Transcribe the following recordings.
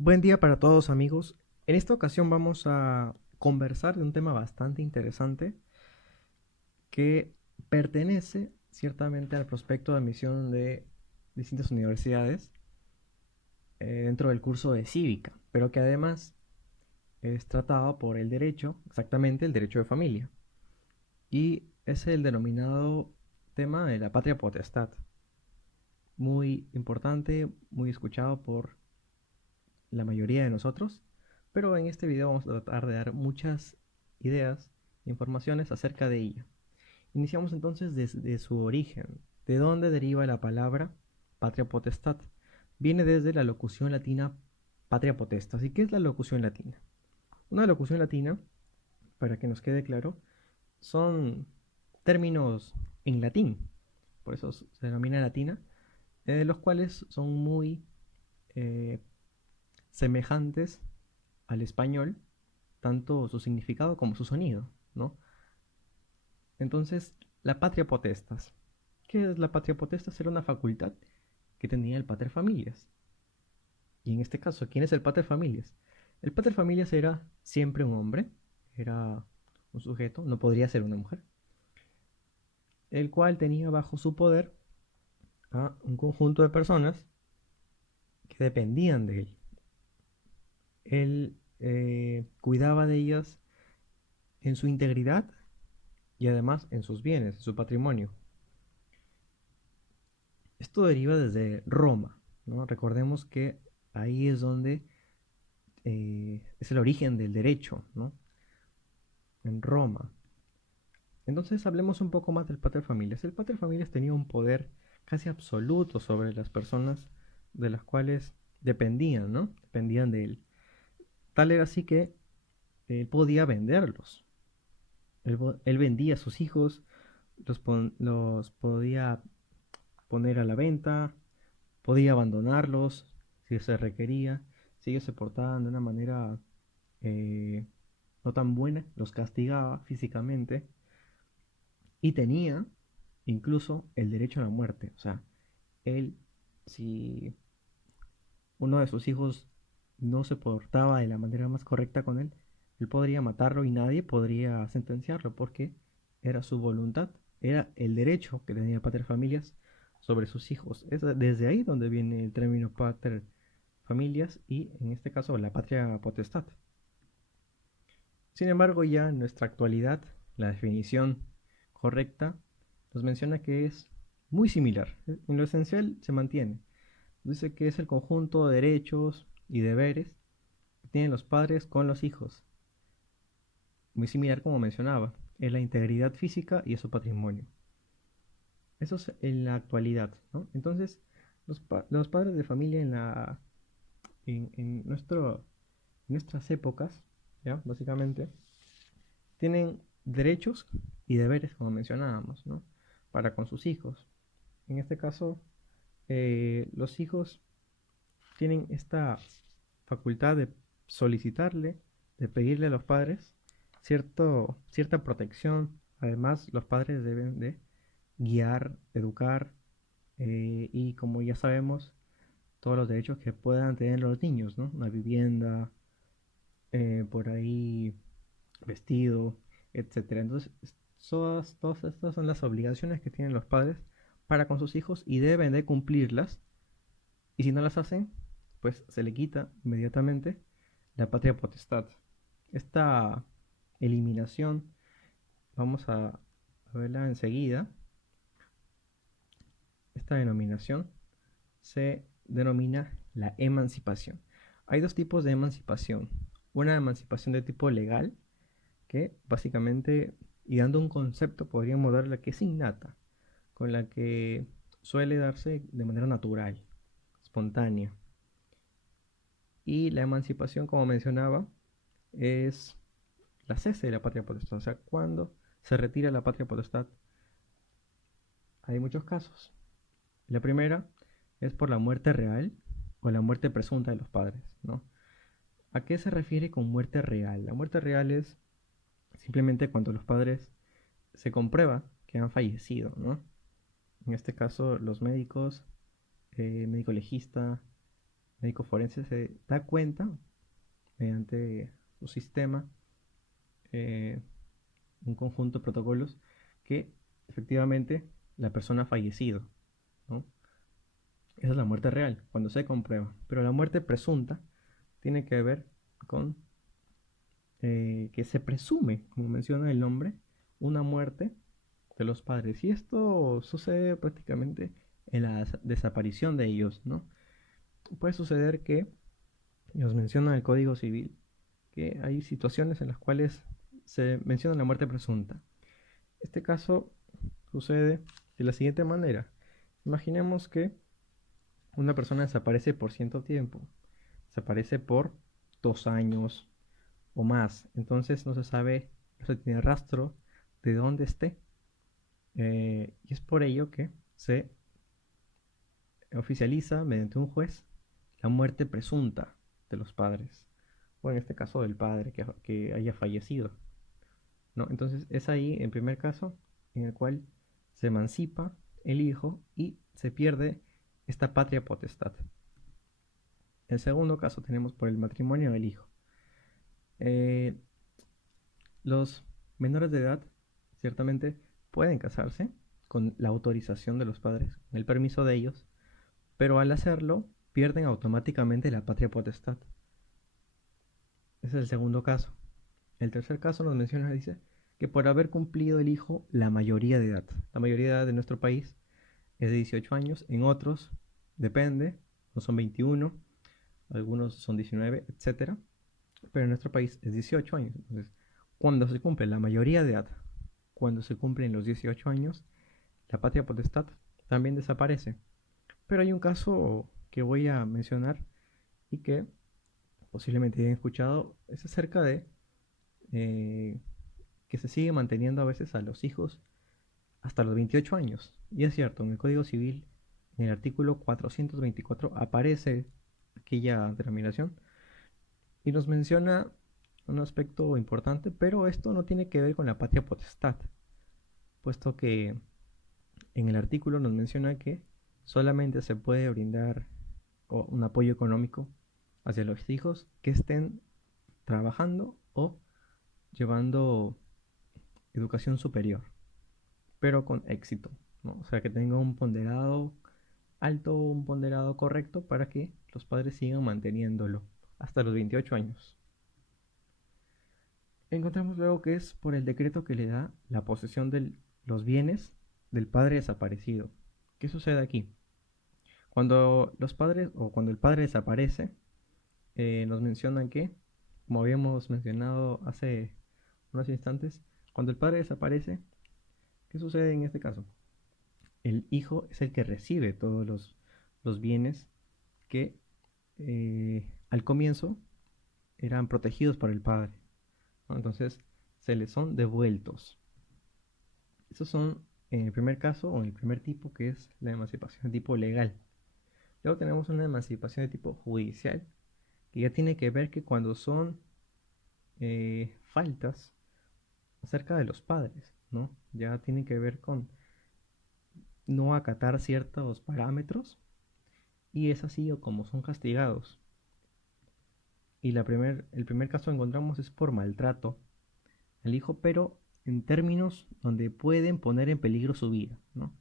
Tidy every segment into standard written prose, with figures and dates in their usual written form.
Buen día para todos amigos. En esta ocasión vamos a conversar de un tema bastante interesante que pertenece ciertamente al prospecto de admisión de distintas universidades dentro del curso de cívica, pero que además es tratado por el derecho, exactamente el derecho de familia, y es el denominado tema de la patria potestad, muy importante, muy escuchado por la mayoría de nosotros, pero en este video vamos a tratar de dar muchas ideas, informaciones acerca de ella. Iniciamos entonces desde su origen. ¿De dónde deriva la palabra patria potestad? Viene desde la locución latina patria potestas. ¿Y qué es la locución latina? Una locución latina, para que nos quede claro, son términos en latín, por eso se denomina latina, los cuales son muy eh, semejantes al español, tanto su significado como su sonido, ¿no? Entonces, la patria potestas. ¿Qué es la patria potestas? Era una facultad que tenía el pater familias. Y en este caso, ¿quién es el pater familias? El pater familias era siempre un hombre, era un sujeto, no podría ser una mujer, el cual tenía bajo su poder a un conjunto de personas que dependían de él. Él cuidaba de ellas en su integridad y además en sus bienes, en su patrimonio. Esto deriva desde Roma, ¿no? Recordemos que ahí es donde es el origen del derecho, ¿no? En Roma. Entonces hablemos un poco más del paterfamilias. El paterfamilias tenía un poder casi absoluto sobre las personas de las cuales dependían, ¿no? Dependían de él. Tal era así que él podía venderlos. Él vendía a sus hijos, los podía poner a la venta, podía abandonarlos si se requería, si ellos se portaban de una manera eh, no tan buena, los castigaba físicamente y tenía incluso el derecho a la muerte. O sea, él, si uno de sus hijos no se portaba de la manera más correcta con él, él podría matarlo y nadie podría sentenciarlo porque era su voluntad, era el derecho que tenía pater familias sobre sus hijos. Es desde ahí donde viene el término pater familias y en este caso la patria potestad. Sin embargo, ya en nuestra actualidad, la definición correcta nos menciona que es muy similar. En lo esencial se mantiene. Dice que es el conjunto de derechos y deberes que tienen los padres con los hijos. Muy similar como mencionaba, es la integridad física y es su patrimonio. Eso es en la actualidad, ¿no? Entonces, los padres de familia en nuestras épocas, ¿ya? Básicamente, tienen derechos y deberes, como mencionábamos, ¿no? Para con sus hijos. En este caso, los hijos tienen esta facultad de solicitarle, de pedirle a los padres cierta protección. Además, los padres deben de guiar, educar y como ya sabemos, todos los derechos que puedan tener los niños, ¿no? Una vivienda, por ahí vestido, etcétera. Entonces, todas estas son las obligaciones que tienen los padres para con sus hijos y deben de cumplirlas. Y si no las hacen, pues se le quita inmediatamente la patria potestad. Esta eliminación, vamos a verla enseguida, esta denominación se denomina la emancipación. Hay dos tipos de emancipación. Una emancipación de tipo legal, que básicamente, y dando un concepto, podríamos dar la que es innata, con la que suele darse de manera natural, espontánea. Y la emancipación, como mencionaba, es la cese de la patria potestad. O sea, cuando se retira la patria potestad, hay muchos casos. La primera es por la muerte real o la muerte presunta de los padres, ¿no? ¿A qué se refiere con muerte real? La muerte real es simplemente cuando los padres se comprueba que han fallecido, ¿no? En este caso, los médicos, médico legista, médico forense se da cuenta mediante su sistema, eh, un conjunto de protocolos, que efectivamente la persona ha fallecido, ¿no? Esa es la muerte real, cuando se comprueba. Pero la muerte presunta tiene que ver con que se presume, como menciona el nombre, una muerte de los padres. Y esto sucede prácticamente en la desaparición de ellos, ¿no? Puede suceder que, nos menciona el Código Civil, que hay situaciones en las cuales se menciona la muerte presunta. Este caso sucede de la siguiente manera. Imaginemos que una persona desaparece por cierto tiempo, desaparece por 2 años o más, entonces no se sabe, no se tiene rastro de dónde esté, y es por ello que se oficializa mediante un juez la muerte presunta de los padres, o en este caso del padre que haya fallecido, ¿no? Entonces es ahí, en primer caso, en el cual se emancipa el hijo y se pierde esta patria potestad. El segundo caso tenemos por el matrimonio del hijo. Eh, los menores de edad ciertamente pueden casarse con la autorización de los padres, con el permiso de ellos, pero al hacerlo pierden automáticamente la patria potestad. Ese es el segundo caso. El tercer caso nos menciona, dice, que por haber cumplido el hijo la mayoría de edad. La mayoría de edad de nuestro país es de 18 años, en otros depende, no son 21, algunos son 19, etcétera, pero en nuestro país es 18 años. Entonces, cuando se cumple la mayoría de edad, cuando se cumplen los 18 años, la patria potestad también desaparece. Pero hay un caso que voy a mencionar y que posiblemente hayan escuchado, es acerca de eh, que se sigue manteniendo a veces a los hijos hasta los 28 años. Y es cierto, en el Código Civil, en el artículo 424, aparece aquella denominación y nos menciona un aspecto importante, pero esto no tiene que ver con la patria potestad, puesto que en el artículo nos menciona que solamente se puede brindar un apoyo económico hacia los hijos que estén trabajando o llevando educación superior, pero con éxito, ¿no? O sea, que tenga un ponderado alto, un ponderado correcto para que los padres sigan manteniéndolo hasta los 28 años. Encontramos luego que es por el decreto que le da la posesión de los bienes del padre desaparecido. ¿Qué sucede aquí? Cuando los padres o cuando el padre desaparece, nos mencionan que, como habíamos mencionado hace unos instantes, cuando el padre desaparece, ¿qué sucede en este caso? El hijo es el que recibe todos los bienes que al comienzo eran protegidos por el padre, ¿no? Entonces se les son devueltos. Esos son en el primer caso o en el primer tipo, que es la emancipación de tipo legal. Luego tenemos una emancipación de tipo judicial, que ya tiene que ver que cuando son faltas acerca de los padres, ¿no? Ya tiene que ver con no acatar ciertos parámetros y es así o como son castigados. Y el primer caso que encontramos es por maltrato al hijo, pero en términos donde pueden poner en peligro su vida, ¿no?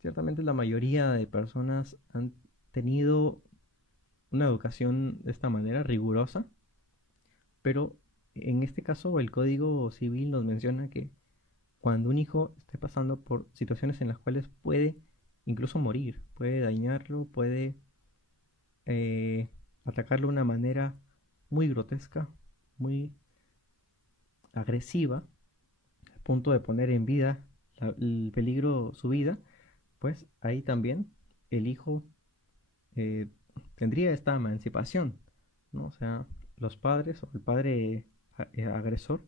Ciertamente la mayoría de personas han tenido una educación de esta manera rigurosa, pero en este caso el Código Civil nos menciona que cuando un hijo esté pasando por situaciones en las cuales puede incluso morir, puede dañarlo, puede atacarlo de una manera muy grotesca, muy agresiva, al punto de poner en vida el peligro su vida, pues ahí también el hijo eh, tendría esta emancipación, ¿no? O sea, los padres o el padre agresor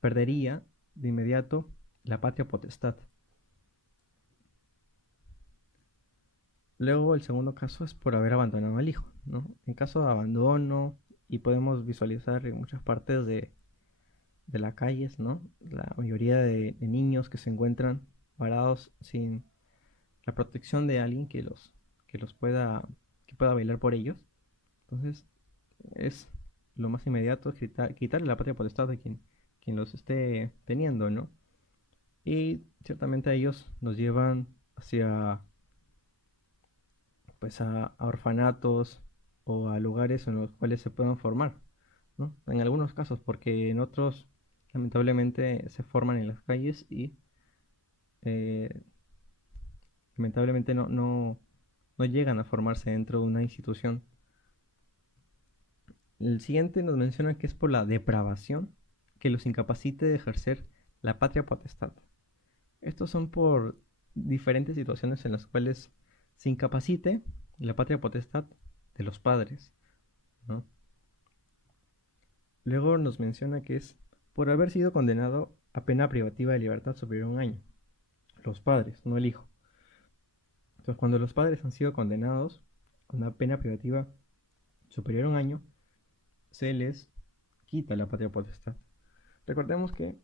perdería de inmediato la patria potestad. Luego el segundo caso es por haber abandonado al hijo, ¿no? En caso de abandono, y podemos visualizar en muchas partes de las calles, ¿no? La mayoría de niños que se encuentran varados sin la protección de alguien que los pueda, que pueda velar por ellos. Entonces, es lo más inmediato, es quitarle la patria potestad a quien los esté teniendo, ¿no? Y ciertamente a ellos nos llevan hacia, pues, a orfanatos o a lugares en los cuales se puedan formar, ¿no? En algunos casos, porque en otros, lamentablemente, se forman en las calles y eh, lamentablemente no llegan a formarse dentro de una institución. El siguiente nos menciona que es por la depravación que los incapacite de ejercer la patria potestad. Estos son por diferentes situaciones en las cuales se incapacite la patria potestad de los padres, ¿no? Luego nos menciona que es por haber sido condenado a pena privativa de libertad superior a un año. Los padres, no el hijo. Entonces, cuando los padres han sido condenados a una pena privativa superior a un año, se les quita la patria potestad. Recordemos que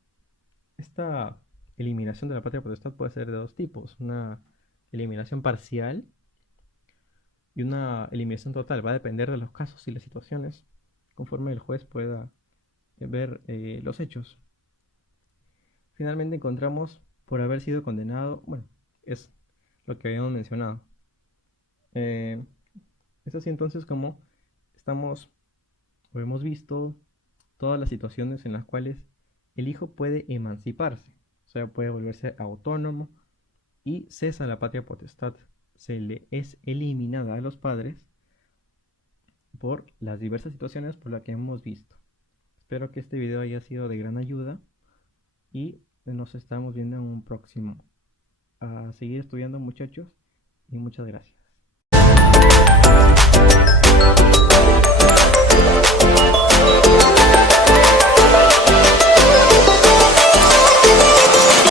esta eliminación de la patria potestad puede ser de dos tipos: una eliminación parcial y una eliminación total. Va a depender de los casos y las situaciones conforme el juez pueda ver los hechos. Finalmente encontramos por haber sido condenado, bueno, es lo que habíamos mencionado. Es así entonces como estamos o hemos visto todas las situaciones en las cuales el hijo puede emanciparse, o sea, puede volverse autónomo y cesa la patria potestad, se le es eliminada a los padres por las diversas situaciones por las que hemos visto. Espero que este video haya sido de gran ayuda y nos estamos viendo en un próximo. A seguir estudiando, muchachos, y muchas gracias.